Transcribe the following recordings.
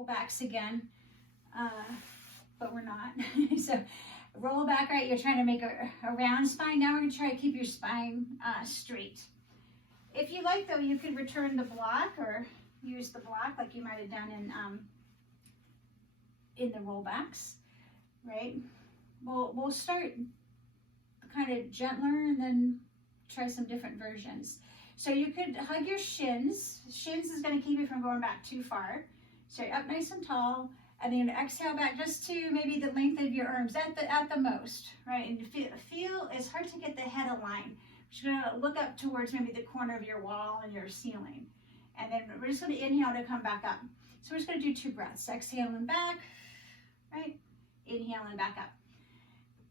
rollbacks again, but we're not. So roll back, right? You're trying to make a round spine. Now we're gonna try to keep your spine straight. If you like though, you could return the block or use the block like you might have done in the rollbacks, right? We'll start kind of gentler and then try some different versions. So you could hug your shins. Shins is going to keep you from going back too far. So you're up nice and tall, and then exhale back just to maybe the length of your arms at the most, right? And feel it's hard to get the head aligned. You're going to look up towards maybe the corner of your wall and your ceiling. And then we're just going to inhale to come back up. So we're just going to do 2 breaths. Exhale and back, right? Inhale and back up.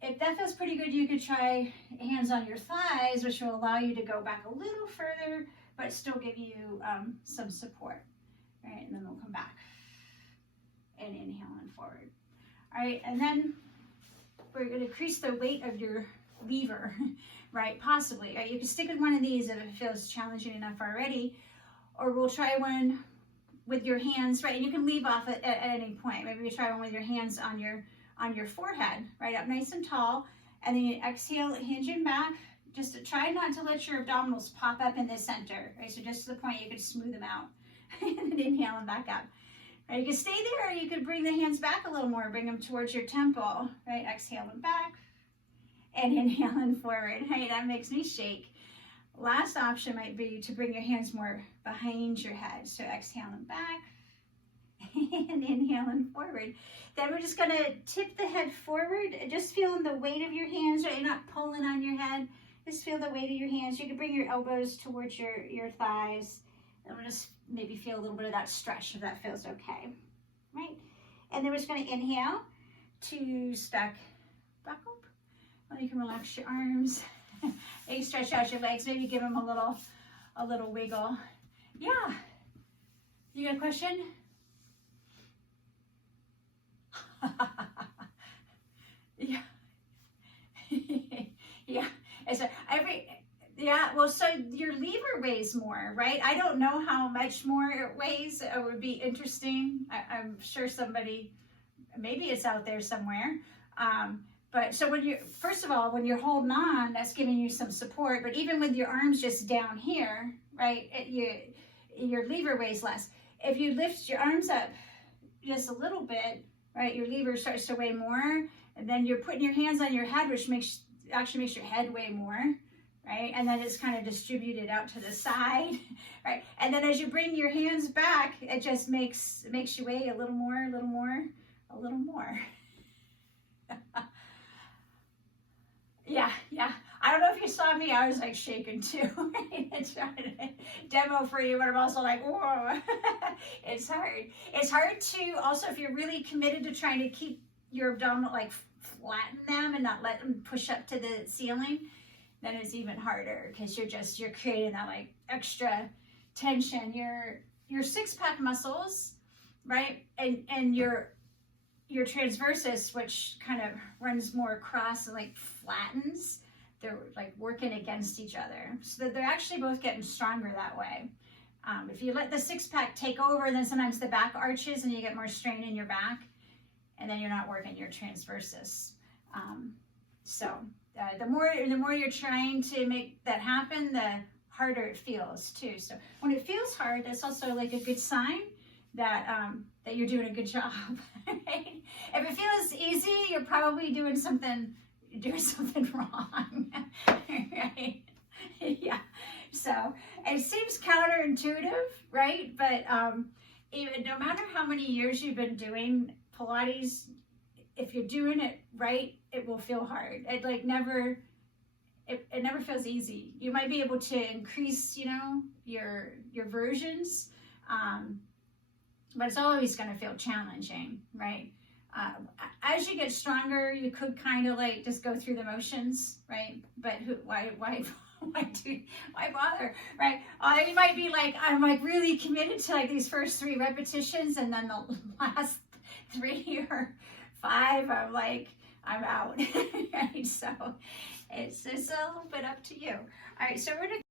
If that feels pretty good, you could try hands on your thighs, which will allow you to go back a little further, but still give you some support, right? And then we'll come back and inhale and forward. All right, and then we're going to increase the weight of your lever, right? Possibly, right? You can stick with one of these if it feels challenging enough already, or we'll try one with your hands, right? And you can leave off at any point. Maybe we try one with your hands on your forehead, right up nice and tall, and then you exhale, hinging back, just to try not to let your abdominals pop up in the center, right? So just to the point you can smooth them out, and then inhale and back up. Right, you can stay there, or you could bring the hands back a little more, bring them towards your temple, right? Exhale and back, and inhale and forward. Hey, that makes me shake. Last option might be to bring your hands more behind your head. So exhale and back, and inhale and forward. Then we're just gonna tip the head forward, just feeling the weight of your hands, right? You're not pulling on your head, just feel the weight of your hands. You can bring your elbows towards your thighs, and we'll just maybe feel a little bit of that stretch if that feels okay, right? And then we're just gonna inhale to stack back up. Well, you can relax your arms, maybe stretch out your legs, maybe give them a little wiggle. Yeah, you got a question? Yeah. Yeah. Well, so your lever weighs more, right? I don't know how much more it weighs. It would be interesting. I'm sure somebody, maybe it's out there somewhere. But so first of all, when you're holding on, that's giving you some support. But even with your arms just down here, right, your lever weighs less. If you lift your arms up just a little bit, right, your lever starts to weigh more, and then you're putting your hands on your head, which actually makes your head weigh more, right? And then it's kind of distributed out to the side, right? And then as you bring your hands back, it just makes you weigh a little more, a little more, a little more. Yeah. I don't know if you saw me, I was like shaking too, right? It's trying to demo for you, but I'm also like, whoa. It's hard. It's hard to, also if you're really committed to trying to keep your abdominal, like flatten them and not let them push up to the ceiling, then it's even harder because you're creating that like extra tension. Your 6-pack muscles, right? And your transversus, which kind of runs more across and like flattens, they're like working against each other. So that they're actually both getting stronger that way. If you let the 6-pack take over, then sometimes the back arches and you get more strain in your back, and then you're not working your transversus. The more you're trying to make that happen, the harder it feels too. So when it feels hard, that's also like a good sign that you're doing a good job. Right? If it feels easy, you're probably doing something wrong. Right? Yeah. So it seems counterintuitive, right? But even no matter how many years you've been doing Pilates, if you're doing it right, it will feel hard. It like never feels easy. You might be able to increase, your versions, but it's always going to feel challenging, right? As you get stronger, you could kind of like just go through the motions, right? But why bother, right? You might be like, I'm like really committed to like these first 3 repetitions, and then the last 3 or 5, I'm like, I'm out, right? So it's a little bit up to you. All right, so we're gonna